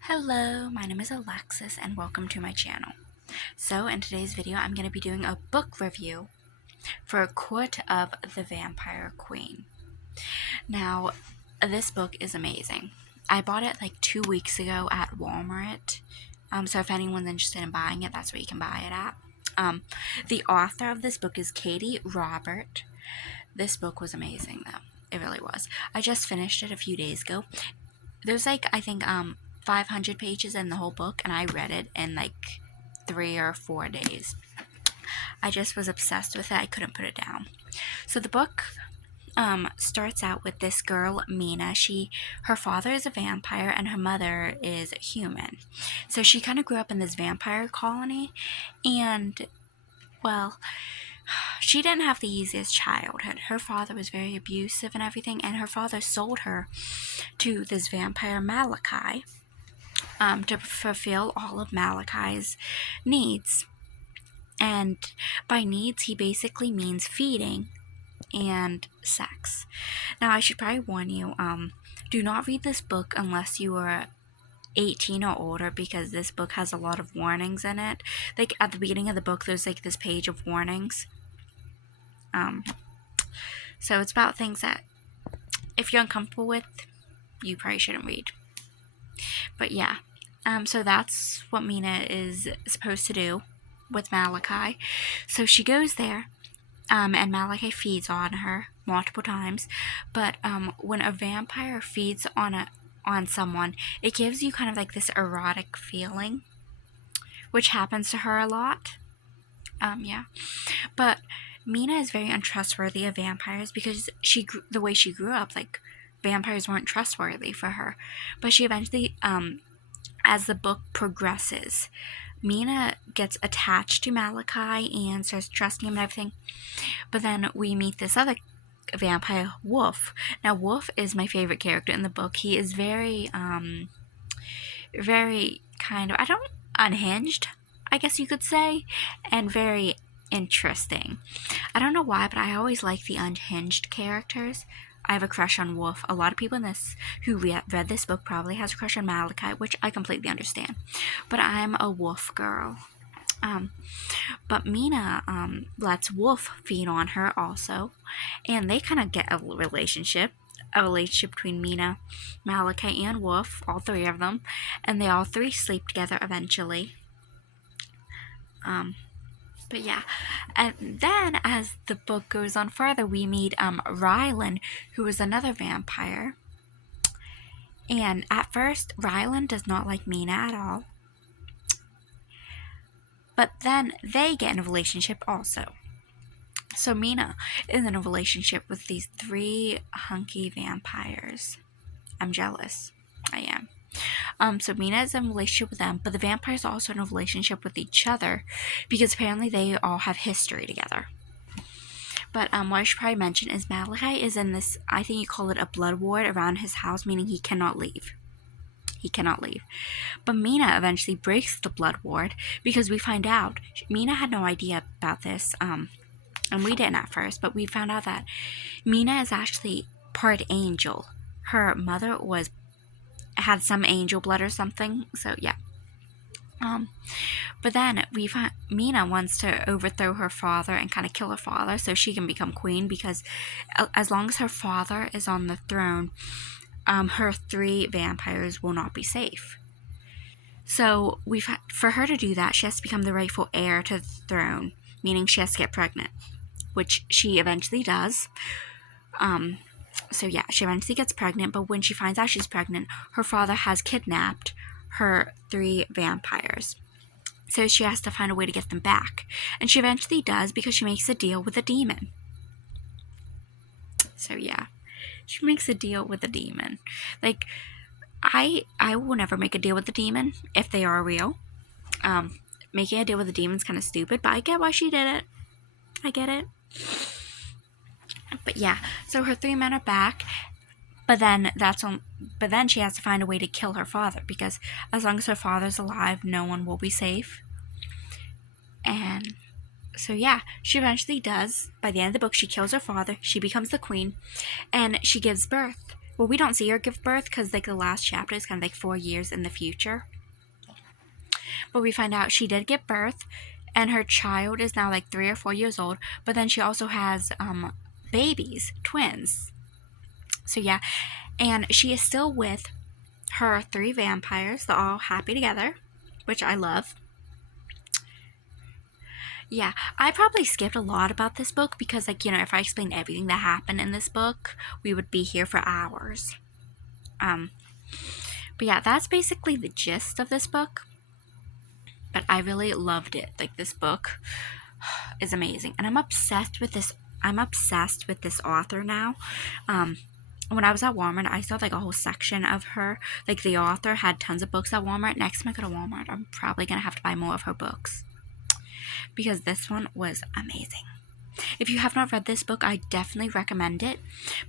Hello, my name is Alexis and welcome to my channel. So in today's video I'm going to be doing a book review for Court of the Vampire Queen. Now, this book is amazing. I bought it like 2 weeks ago at Walmart. So if anyone's interested in buying it, that's where you can buy it at. The author of this book is Katee Robert. This book was amazing though. It really was. I just finished it a few days ago. There's like, I think, 500 pages in the whole book, and I read it in like 3 or 4 days. I just was obsessed with it. I couldn't put it down. So the book starts out with this girl, Mina. Her father is a vampire and her mother is human. So she kind of grew up in this vampire colony, and well, she didn't have the easiest childhood. Her father was very abusive and everything, and her father sold her to this vampire Malachi to fulfill all of Malachi's needs. And by needs, he basically means feeding and sex. Now, I should probably warn you, do not read this book unless you are 18 or older, because this book has a lot of warnings in it. Like, at the beginning of the book, there's like this page of warnings. So it's about things that, if you're uncomfortable with, you probably shouldn't read. But yeah, so that's what Mina is supposed to do with Malachi. So she goes there, and Malachi feeds on her multiple times. But when a vampire feeds on someone, it gives you kind of like this erotic feeling, which happens to her a lot. Yeah, but Mina is very untrustworthy of vampires because the way she grew up, like, vampires weren't trustworthy for her. But she eventually, as the book progresses, Mina gets attached to Malachi and starts trusting him and everything. But then we meet this other vampire, Wolf. Now, Wolf is my favorite character in the book. He is very kind of, unhinged, I guess you could say, and very interesting. I don't know why, but I always like the unhinged characters. I have a crush on Wolf. A lot of people in this who read this book probably has a crush on Malachi, which I completely understand. But I'm a Wolf girl. But Mina lets Wolf feed on her also, and they kind of get a relationship between Mina, Malachi, and Wolf, all three of them, and they all three sleep together eventually. But yeah, and then as the book goes on further, we meet Rylan, who is another vampire. And at first, Rylan does not like Mina at all. But then they get in a relationship also. So Mina is in a relationship with these 3 hunky vampires. I'm jealous. I am. So Mina is in a relationship with them, but the vampires are also in a relationship with each other because apparently they all have history together. But what I should probably mention is Malachi is in this, I think you call it a blood ward around his house, meaning he cannot leave. He cannot leave. But Mina eventually breaks the blood ward because we find out, Mina had no idea about this, and we didn't at first, but we found out that Mina is actually part angel. Her mother had some angel blood or something, so yeah. But then we find Mina wants to overthrow her father and kind of kill her father so she can become queen, because as long as her father is on the throne, her 3 vampires will not be safe. So for her to do that, she has to become the rightful heir to the throne, meaning she has to get pregnant, which she eventually does. So yeah, she eventually gets pregnant, but when she finds out she's pregnant, her father has kidnapped her 3 vampires. So she has to find a way to get them back. And she eventually does because she makes a deal with a demon. So yeah, she makes a deal with a demon. Like, I will never make a deal with a demon if they are real. Making a deal with a demon is kind of stupid, but I get why she did it. I get it. But yeah, so her 3 men are back, but then she has to find a way to kill her father, because as long as her father's alive, no one will be safe. And so yeah, she eventually does. By the end of the book, she kills her father, she becomes the queen, and she gives birth well, we don't see her give birth because like the last chapter is kind of like 4 years in the future. But we find out she did give birth, and her child is now like 3 or 4 years old. But then she also has babies, twins. So yeah, and she is still with her 3 vampires. They're all happy together, which I love. Yeah, I probably skipped a lot about this book because, like, if I explained everything that happened in this book, we would be here for hours. But yeah, that's basically the gist of this book. But I really loved it. Like, this book is amazing, and I'm obsessed with this. I'm obsessed with this author now. When I was at Walmart, I saw like a whole section of her. Like, the author had tons of books at Walmart. Next time I go to Walmart, I'm probably gonna have to buy more of her books because this one was amazing. If you have not read this book, I definitely recommend it.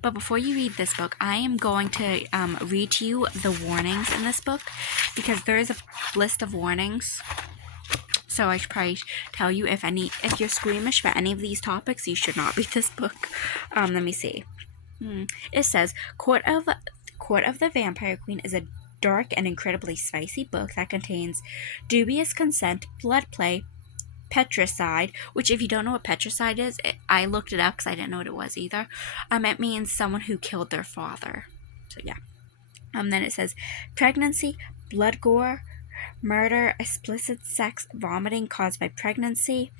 But before you read this book, I am going to read to you the warnings in this book because there is a list of warnings. So I should probably tell you if you're squeamish for any of these topics, you should not read this book. Let me see. It says, Court of the Vampire Queen is a dark and incredibly spicy book that contains dubious consent, blood play, patricide, which if you don't know what patricide is, I looked it up because I didn't know what it was either. It means someone who killed their father. So yeah. Then it says pregnancy, blood gore, murder, explicit sex, vomiting caused by pregnancy,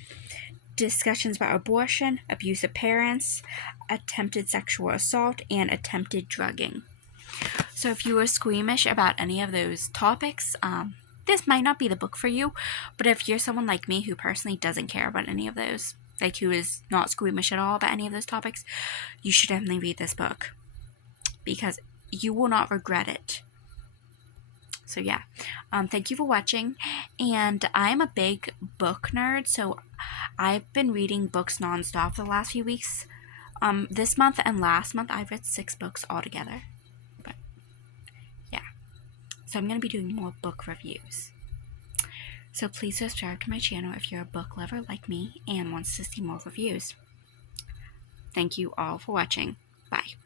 discussions about abortion, abuse of parents, attempted sexual assault, and attempted drugging. So if you are squeamish about any of those topics, this might not be the book for you. But if you're someone like me who personally doesn't care about any of those, like who is not squeamish at all about any of those topics, you should definitely read this book because you will not regret it. So yeah, thank you for watching, and I'm a big book nerd, so I've been reading books nonstop the last few weeks. This month and last month, I've read 6 books altogether. But yeah, so I'm going to be doing more book reviews. So please subscribe to my channel if you're a book lover like me and wants to see more reviews. Thank you all for watching. Bye.